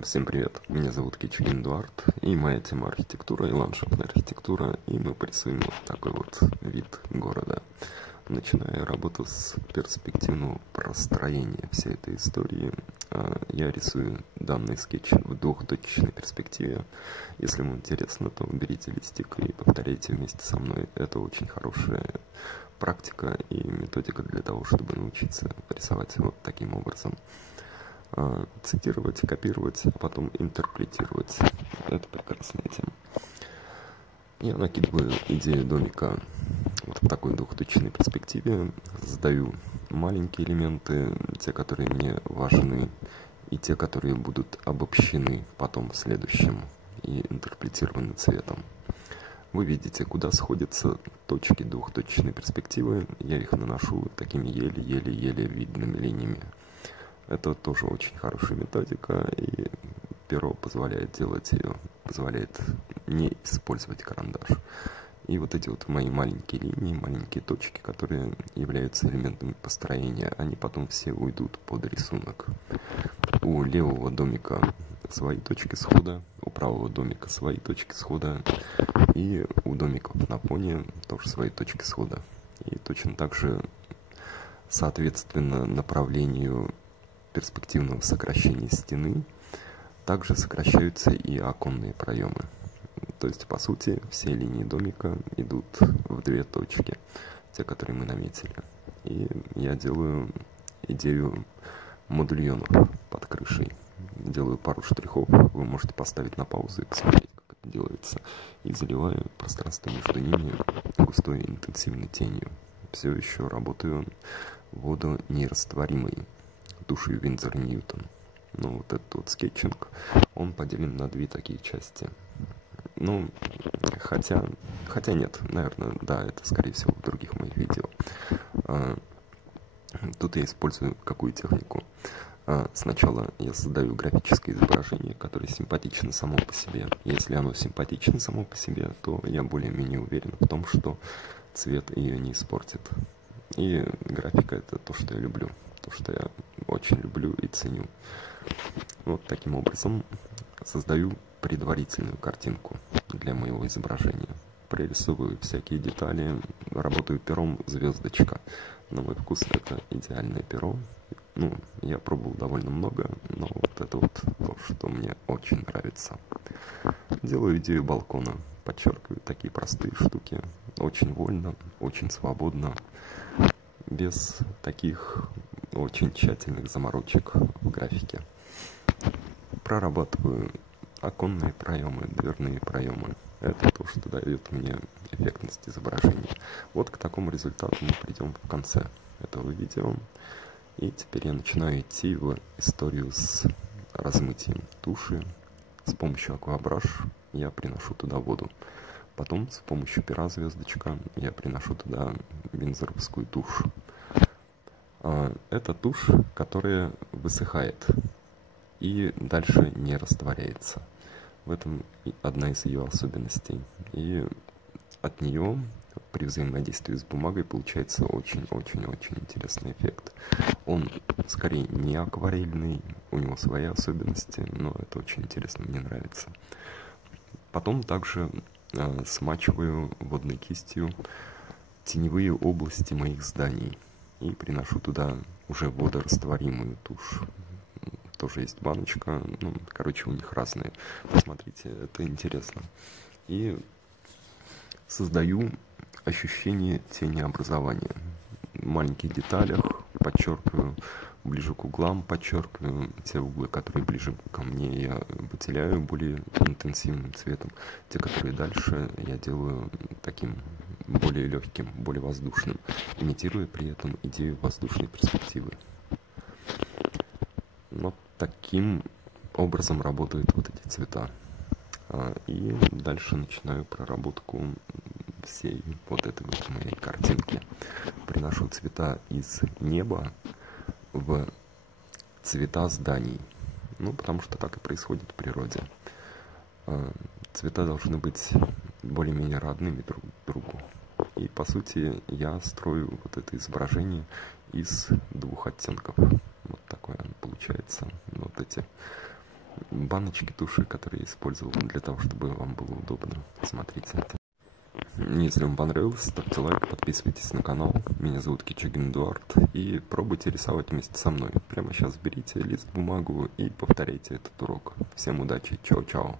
Всем привет, меня зовут Кичигин Эдуард, и моя тема архитектура и ландшафтная архитектура, и мы порисуем вот такой вот вид города. Начиная работу с перспективного простроения всей этой истории, я рисую данный скетч в двухточечной перспективе. Если вам интересно, то берите листик и повторяйте вместе со мной. Это очень хорошая практика и методика для того, чтобы научиться рисовать вот таким образом. Цитировать, копировать, а потом интерпретировать. Это прекрасная тема. Я накидываю идею домика вот в такой двухточной перспективе, задаю маленькие элементы, те, которые мне важны, и те, которые будут обобщены потом в следующем и интерпретированы цветом. Вы видите, куда сходятся точки двухточечной перспективы. Я их наношу такими еле-еле-еле видными линиями. Это тоже очень хорошая методика, и перо позволяет делать ее, позволяет не использовать карандаш. И вот эти вот мои маленькие линии, маленькие точки, которые являются элементами построения, они потом все уйдут под рисунок. У левого домика свои точки схода, у правого домика свои точки схода, и у домиков на фоне тоже свои точки схода. И точно так же, соответственно, направлению перспективного сокращения стены, также сокращаются и оконные проемы. То есть, по сути, все линии домика идут в две точки, те, которые мы наметили. И я делаю идею модульонов под крышей. Делаю пару штрихов, вы можете поставить на паузу и посмотреть, как это делается. И заливаю пространство между ними густой интенсивной тенью. Все еще работаю водонерастворимой тушью Винзор Ньютон. Ну, вот этот вот скетчинг, он поделен на две такие части. Ну, хотя нет, наверное, да, это, скорее всего, в других моих видео. Тут я использую какую технику? Сначала я создаю графическое изображение, которое симпатично само по себе. Если оно симпатично само по себе, то я более-менее уверен в том, что цвет ее не испортит. И графика — это то, что я люблю. То, что я очень люблю и ценю. Вот таким образом создаю предварительную картинку для моего изображения. Прорисовываю всякие детали, работаю пером звездочка. На мой вкус это идеальное перо. Ну, я пробовал довольно много, но вот это вот то, что мне очень нравится. Делаю идею балкона, подчеркиваю такие простые штуки. Очень вольно, очень свободно, без таких очень тщательных заморочек в графике. Прорабатываю оконные проемы, дверные проемы. Это то, что дает мне эффектность изображения. Вот к такому результату мы придем в конце этого видео. И теперь я начинаю идти в историю с размытием туши. С помощью аквабраш я приношу туда воду. Потом с помощью пера звездочка я приношу туда винзоровскую тушь. Это тушь, которая высыхает и дальше не растворяется. В этом одна из ее особенностей. И от нее при взаимодействии с бумагой получается очень-очень-очень интересный эффет. Он скорее не акварельный, у него свои особенности, но это очень интересно, мне нравится. Потом также смачиваю водной кистью теневые области моих зданий и приношу туда уже водорастворимую тушь. Тоже есть баночка, ну, короче, у них разные. Посмотрите, это интересно. И создаю ощущение тенеобразования. В маленьких деталях подчеркиваю, ближе к углам подчеркиваю. Те углы, которые ближе ко мне, я выделяю более интенсивным цветом. Те, которые дальше, я делаю таким более легким, более воздушным, имитируя при этом идею воздушной перспективы. Вот таким образом работают вот эти цвета. И дальше начинаю проработку всей вот этой вот моей картинки. Приношу цвета из неба в цвета зданий. Ну, потому что так и происходит в природе. Цвета должны быть более-менее родными друг другу. И, по сути, я строю вот это изображение из двух оттенков. Вот такое оно получается. Вот эти баночки туши, которые я использовал для того, чтобы вам было удобно смотреть это. Если вам понравилось, ставьте лайк, подписывайтесь на канал. Меня зовут Кичигин Эдуард. И пробуйте рисовать вместе со мной. Прямо сейчас берите лист, бумагу и повторяйте этот урок. Всем удачи. Чао-чао.